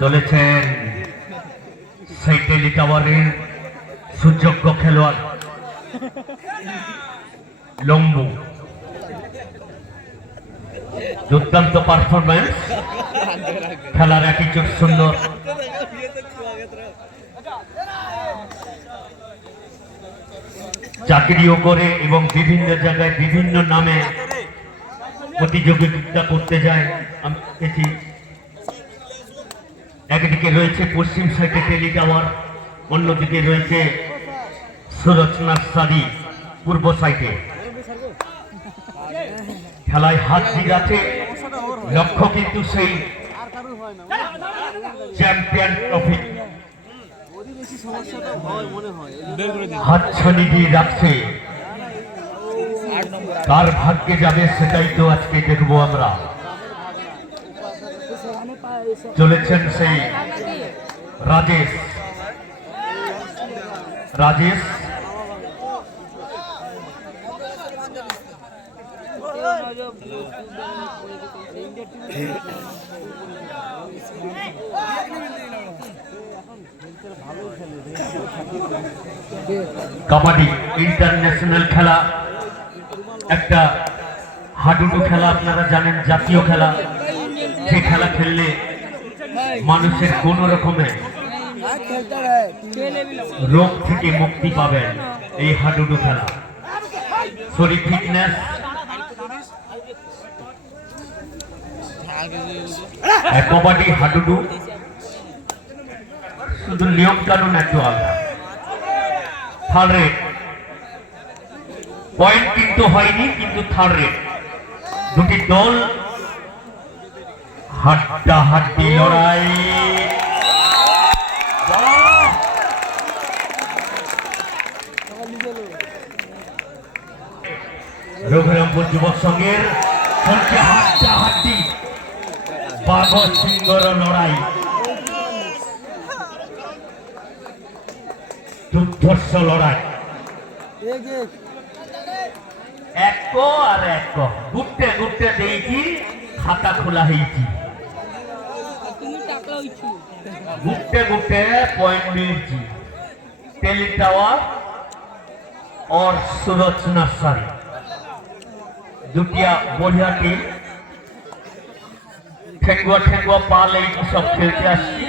চলেছেন সেই টেলি টাওয়ারের সুযোগ্য খেলোয়াড় লম্বু। দুর্দান্ত পারফরম্যান্স, খেলার অ্যাটিটিউড সুন্দর। চাকরিও করে এবং বিভিন্ন জায়গায় বিভিন্ন নামে প্রতিযোগিতা করতে যায়। আমি দেখেছি একদিকে রয়েছে পশ্চিম সাইডে টেলি টাওয়ার, অন্যদিকে রয়েছে সুরজ নার্সারি পূর্ব সাইডে। খেলায় হাত দিঘাতে লক্ষ্য কিন্তু সেই চ্যাম্পিয়ন ট্রফি হাতছানি দিয়ে রাখছে। কার ভাগ্যে যাবে সেটাই তো আজকে দেখবো আমরা। চলেছেন সেই রাজেশ কাবাডি ইন্টারন্যাশনাল খেলা, একটা হাডুডু খেলা, আপনারা জানেন জাতীয় খেলা। যে খেলা খেললে মানুষের কোন রকমের রোগ থেকে মুক্তি পাবেন, এই হাডুডু খেলা। শরীর ফিটনেস, কবাডি হাডুডু শুধু নিয়ম কানুন একটু আলাদা। থার্ড রেট পয়েন্ট কিন্তু হয়নি, কিন্তু থার্ড রেট। দুটি দল হাড্ডাহাড্ডি লড়াই। রঘুরামপুর যুবক সংঘের চলছে হাড্ডাহাড্ডি বাঘ সিংহর লড়াই, দুর্ধর্ষ লড়াই। এক আর এক গুটে গুটে দেখি খাতা খোলা হয়েছি, গুটে গুটে পয়েন্ট মিলছি। টেলি টাওয়ার और सूरज नर्सरी दुटिया बढ़िया टीम। ठेकुआ ठेकुआ पाल सब खेलते आसছি।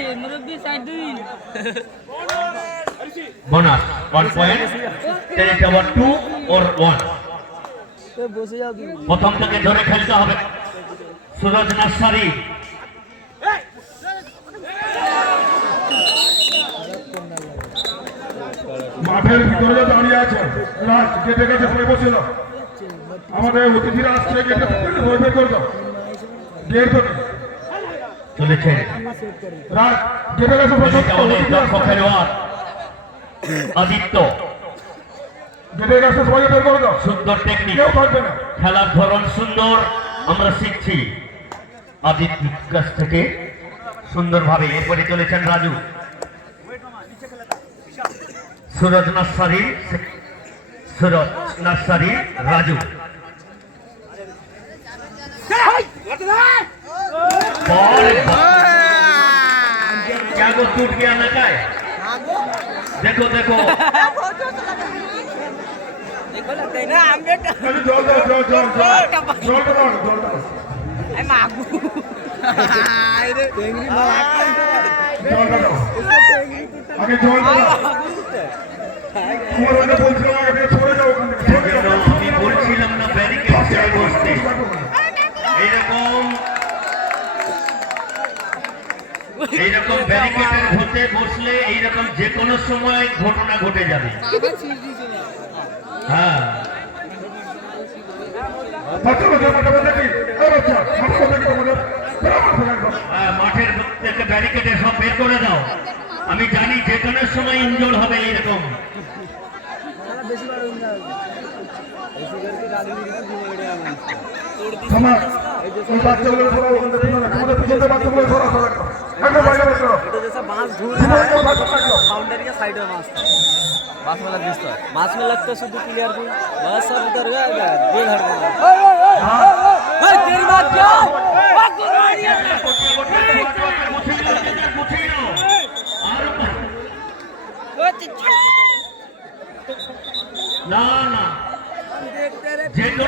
बोनस 1 पॉइंट, टेली टावर 2 और 1। प्रथम থেকে ধরে খেলতে হবে सूरज नर्सरी। মাঠের ভিতরে দাঁড়িয়ে আছে, রাজ গেটে কাছে পড়ে বসে দাও। আমাদের অতিথিরা আসছে, গেটে বের করে দাও। গেট ধরে চলেছে রাজ গেটে কাছে খেলোয়াড় আদিত্য। গেটের কাছে সবাই বের করে দাও। সুন্দর টেকনিক, কেউ থাকবে না। খেলার ধরন সুন্দর, আমরা শিখছি আদিত্যর কাছ থেকে সুন্দরভাবে। এরপরে চলেছেন রাজু। सूरज नर्सरी राजू। क्या को टूट गया ना क्या? देखो देखो আগে জল দাও। আমি বলছিলাম না ব্যারিকেড ছেড়ে বসতে। এইরকম ব্যারিকেডের ভোটে বসলে এইরকম যে কোনো সময় ঘটনা ঘটে যাবে। হ্যাঁ, মাঠের থেকে ব্যারিকেডে সব বের করে দাও। আমি জানি যে কোনো সময় ইনজোর হবে এইরকম। मास में लगता है शुद्ध प्लेयर को बस सब उतर गया गोल हट गया। तेरी बात क्या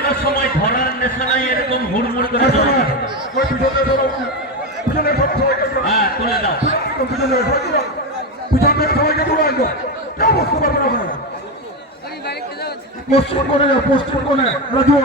কোনো সময় ধরার নেশা নাই এরকম হুড়মুড় করে আচ্ছা, চলে। ওই পিছনে ধরো, পিছনে ধরো সবাইকে ধরো। হ্যাঁ তুলে দাও। পিছনে ধরো, সবাইকে ধরো। পিছন থেকে সবাইকে ধরো একদম। কেউ বসতে পারবে না ওখানে। পোস্ট করে রাজু